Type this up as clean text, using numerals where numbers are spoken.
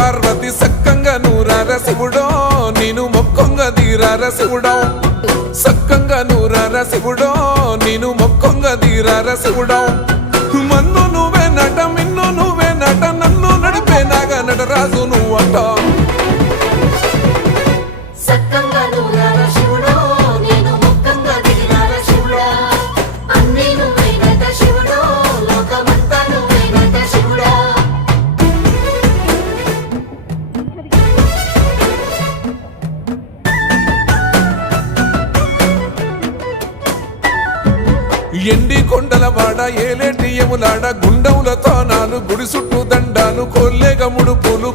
పార్వతి సక్కంగా నూరార శివుడో నేను మొక్కంగా తీరార శివుడో సక్కంగా నూరార శివుడో నేను మొక్కంగా తీరార శివుడో మన్ను నువ్వే నట మిన్ను నువ్వే నట నన్ను నడిపే నాగ నటరాజు నువ్వట ఎండి కొండల వాడ ఏలేటి యములాడ గుండములతో నాలు గుడి చుట్టూ దండాలు కొల్లేగముడు పూలు